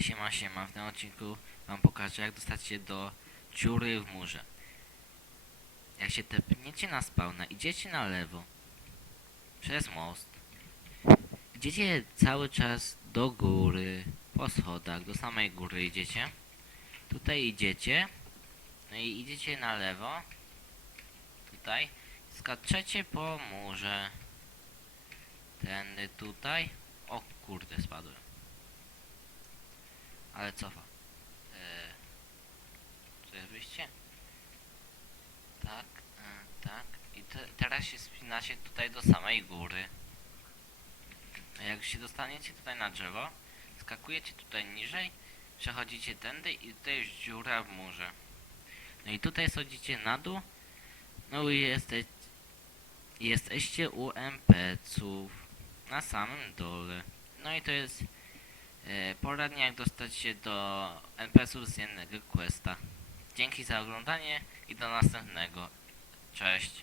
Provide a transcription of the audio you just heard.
Siema, siema. W tym odcinku wam pokażę jak dostać się do dziury w murze. Jak się tepniecie na spawna, idziecie na lewo. Przez most. Idziecie cały czas do góry. Po schodach, do samej góry idziecie. Tutaj idziecie. No i idziecie na lewo. Tutaj. Skaczecie po murze. Tędy tutaj. O kurde, spadłem. Ale cofa. Eee, to jest wyjście? Tak, e, tak. I te, teraz się spinacie tutaj do samej góry. A jak się dostaniecie tutaj na drzewo, skakujecie tutaj niżej, przechodzicie tędy i tutaj jest dziura w murze. No i tutaj schodzicie na dół, no i jesteś, jesteście u NPC-ów na samym dole. No i to jest e, poradnia jak dostać się do NPC-ów z jednego questa. Dzięki za oglądanie i do następnego. Cześć.